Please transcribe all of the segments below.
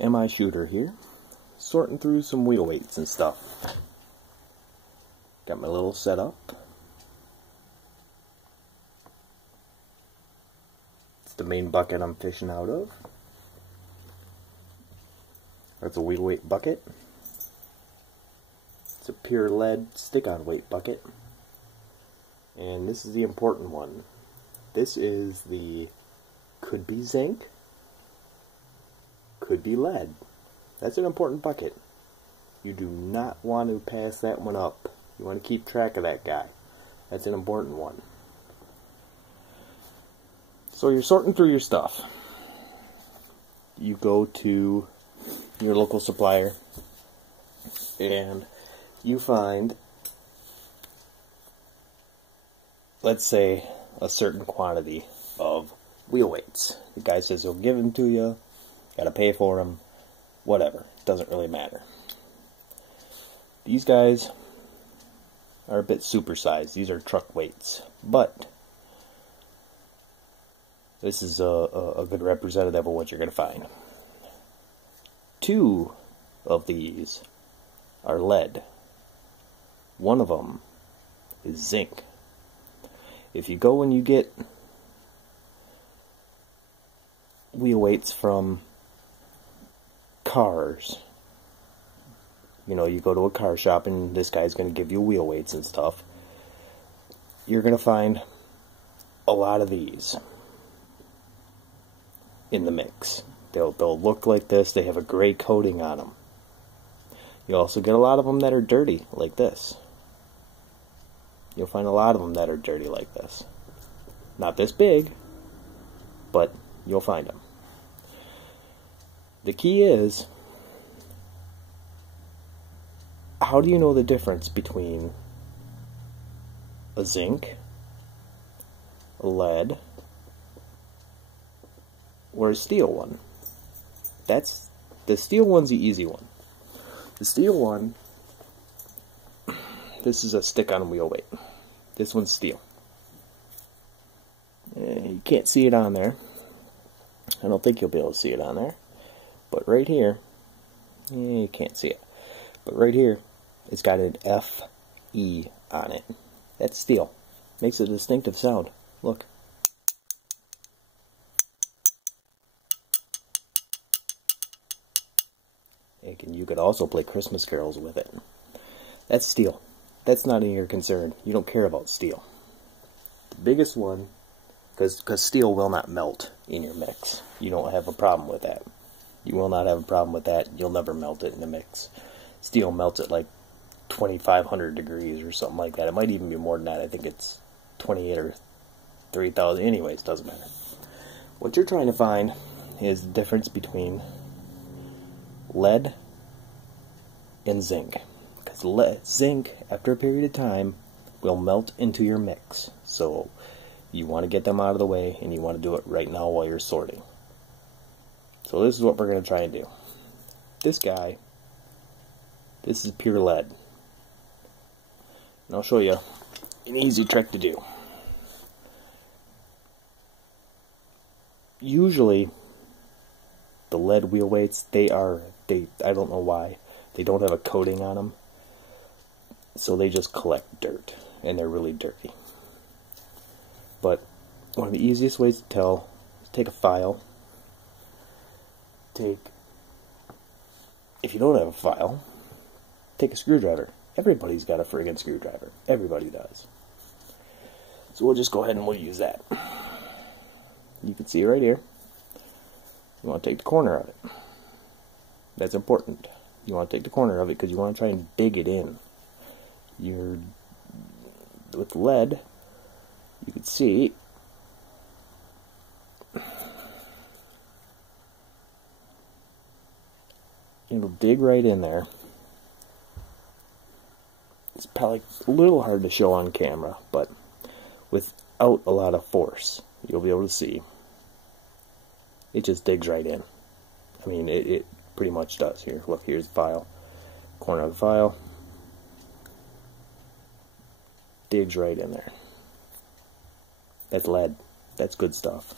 MI Shooter here, sorting through some wheel weights and stuff. Got my little setup. It's the main bucket I'm fishing out of. That's a wheel weight bucket. It's a pure lead stick-on weight bucket. And this is the important one. This is the could be zinc, could be lead. That's an important bucket. You do not want to pass that one up. You want to keep track of that guy. That's an important one. So you're sorting through your stuff. You go to your local supplier and you find, let's say, a certain quantity of wheel weights. The guy says he'll give them to you, gotta pay for them, whatever, doesn't really matter. These guys are a bit supersized. These are truck weights, but this is a good representative of what you're gonna find. 2 of these are lead. One of them is zinc. If you go and you get wheel weights from cars, you know, you go to a car shop and this guy's going to give you wheel weights and stuff, you're going to find a lot of these in the mix. They'll look like this. They have a gray coating on them. You also get a lot of them that are dirty, like this. You'll find a lot of them that are dirty like this. Not this big, but you'll find them. The key is, how do you know the difference between a zinc, a lead, or a steel one? The steel one's the easy one. The steel one, this is a stick-on wheel weight. This one's steel. You can't see it on there. I don't think you'll be able to see it on there. But right here, you can't see it. But right here, it's got an FE on it. That's steel. Makes a distinctive sound. Look. And you could also play Christmas carols with it. That's steel. That's not in your concern. You don't care about steel. The biggest one, because steel will not melt in your mix. You don't have a problem with that. You will not have a problem with that. You'll never melt it in the mix. Steel melts at like 2,500 degrees or something like that. It might even be more than that. I think it's 28 or 3,000. Anyways, doesn't matter. What you're trying to find is the difference between lead and zinc. Because zinc, after a period of time, will melt into your mix. So you want to get them out of the way, and you want to do it right now while you're sorting. So this is what we're going to try and do. This guy, this is pure lead. And I'll show you an easy trick to do. Usually, the lead wheel weights, I don't know why, they don't have a coating on them. So they just collect dirt, and they're really dirty. But one of the easiest ways to tell is take a file. If you don't have a file, take a screwdriver. Everybody's got a friggin' screwdriver. Everybody does. So we'll just go ahead and we'll use that. You can see right here. You want to take the corner of it. That's important. You want to take the corner of it because you want to try and dig it in. With lead, you can see it'll dig right in there. It's probably a little hard to show on camera, but without a lot of force, you'll be able to see it just digs right in. I mean, it pretty much does. Here, look, here's the file. Corner of the file. Digs right in there. That's lead. That's good stuff.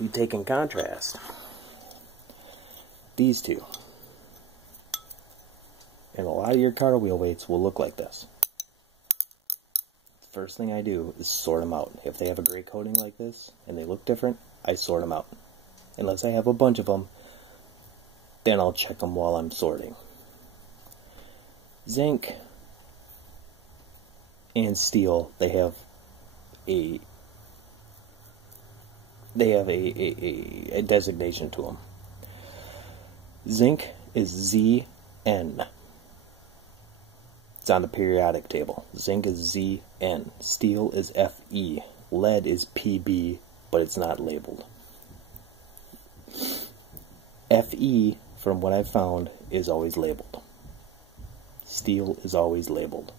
You take in contrast these two. And a lot of your car wheel weights will look like this. First thing I do is sort them out. If they have a gray coating like this and they look different, I sort them out. Unless I have a bunch of them, then I'll check them while I'm sorting. Zinc and steel, they have a designation to them. Zinc is ZN. It's on the periodic table. Zinc is ZN. Steel is FE. Lead is PB, but it's not labeled. FE, from what I've found, is always labeled. Steel is always labeled.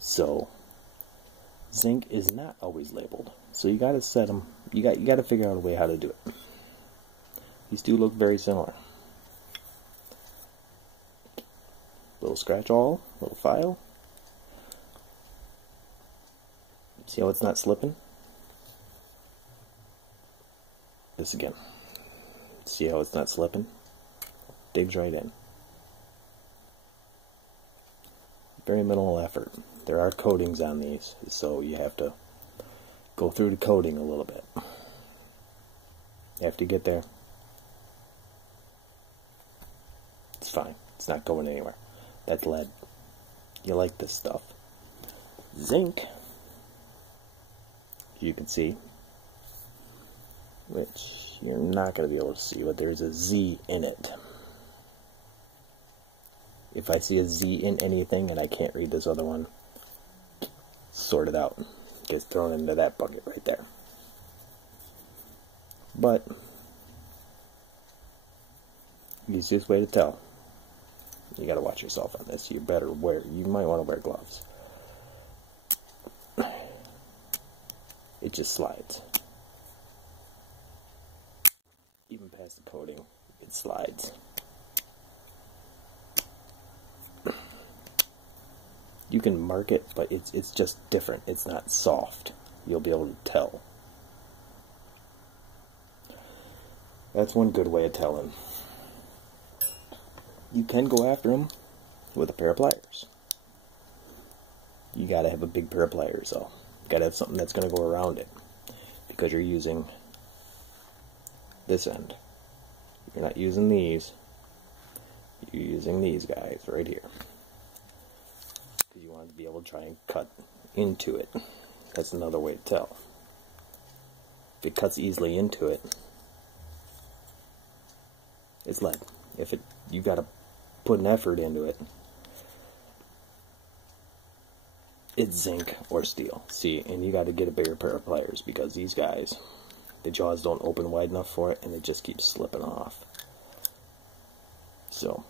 So, zinc is not always labeled. So you gotta set them. You gotta figure out a way how to do it. These two look very similar. Little scratch awl, little file. See how it's not slipping? This again. See how it's not slipping? Digs right in. Very minimal effort. There are coatings on these, so you have to go through the coating a little bit. After you get there, it's fine. It's not going anywhere. That's lead. You like this stuff. Zinc, you can see, which you're not going to be able to see, but there's a Z in it. If I see a Z in anything and I can't read this other one, sort it out. Gets thrown into that bucket right there. But, easiest way to tell. You gotta watch yourself on this. You might want to wear gloves. It just slides. Even past the coating, it slides. You can mark it, but it's just different. It's not soft. You'll be able to tell. That's one good way of telling. You can go after them with a pair of pliers. You gotta have a big pair of pliers though. You gotta have something that's gonna go around it, because you're using this end. You're not using these. You're using these guys right here. Because you want to be able to try and cut into it. That's another way to tell. If it cuts easily into it, it's lead. If you got to put an effort into it, it's zinc or steel. See, and you got to get a bigger pair of pliers, because these guys, the jaws don't open wide enough for it, and it just keeps slipping off. So,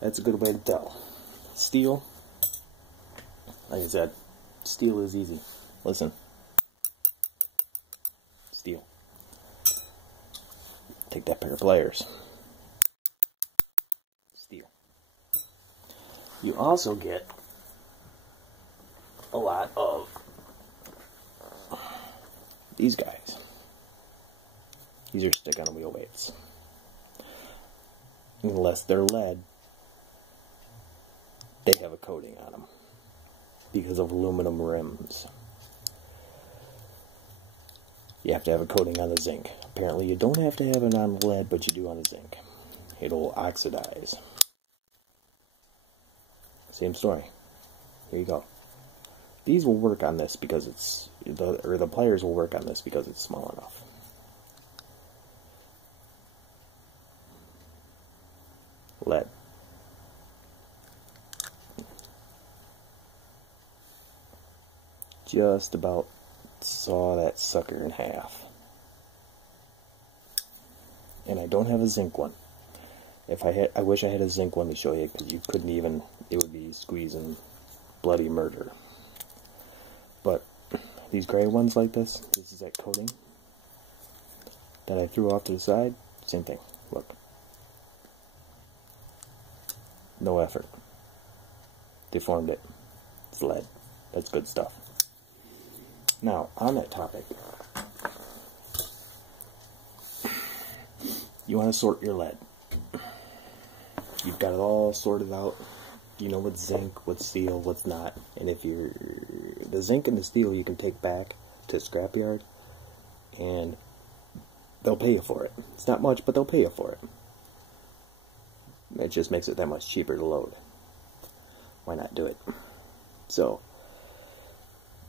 that's a good way to tell. Steel, like I said, steel is easy. Listen. Steel. Take that pair of pliers. Steel. You also get a lot of these guys. These are stick-on wheel weights. Unless they're lead, they have a coating on them because of aluminum rims. You have to have a coating on the zinc. Apparently you don't have to have it on lead, but you do on the zinc. It'll oxidize. Same story. Here you go. These will work on this because it's, the pliers will work on this because it's small enough. Lead. Just about saw that sucker in half. And I don't have a zinc one. If I had, I wish I had a zinc one to show you, because you couldn't even, it would be squeezing bloody murder. But these gray ones like this is that coating that I threw off to the side. Same thing. Look. No effort. Deformed it. It's lead. That's good stuff. Now, on that topic, You want to sort your lead. You've got it all sorted out. You know what's zinc, what's steel, what's not. And if you're... the zinc and the steel you can take back to scrapyard, and they'll pay you for it. It's not much, but they'll pay you for it. It just makes it that much cheaper to load. Why not do it? So,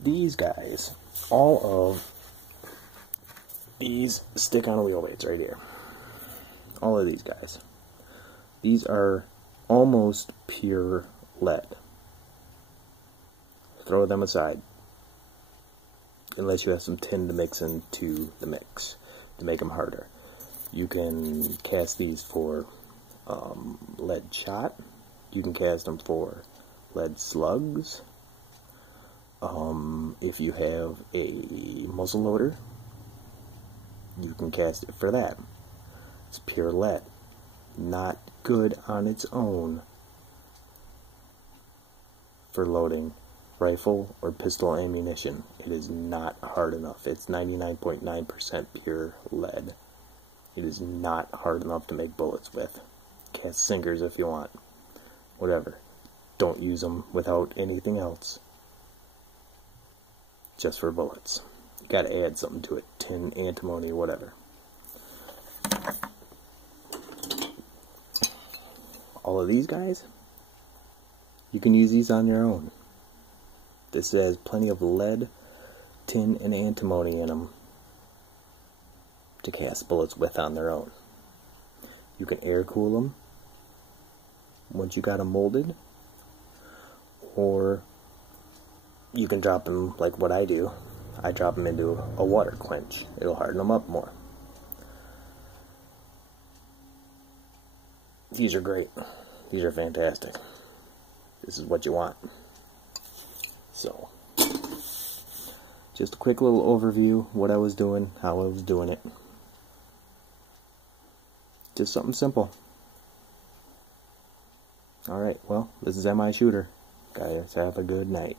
these guys, all of these stick-on wheel weights right here, all of these guys, these are almost pure lead. Throw them aside, unless you have some tin to mix into the mix to make them harder. You can cast these for lead shot. You can cast them for lead slugs. If you have a muzzle loader, you can cast it for that. It's pure lead. Not good on its own for loading rifle or pistol ammunition. It is not hard enough. It's 99.9% pure lead. It is not hard enough to make bullets with. Cast sinkers if you want. Whatever. Don't use them without anything else. Just for bullets. You gotta add something to it. Tin, antimony, whatever. All of these guys, you can use these on your own. This has plenty of lead, tin, and antimony in them to cast bullets with on their own. You can air cool them once you got them molded, or you can drop them like what I do. I drop them into a water quench. It'll harden them up more. These are great. These are fantastic. This is what you want. So, just a quick little overview, what I was doing, how I was doing it. Just something simple. Alright, well, this is MI Shooter. Guys, have a good night.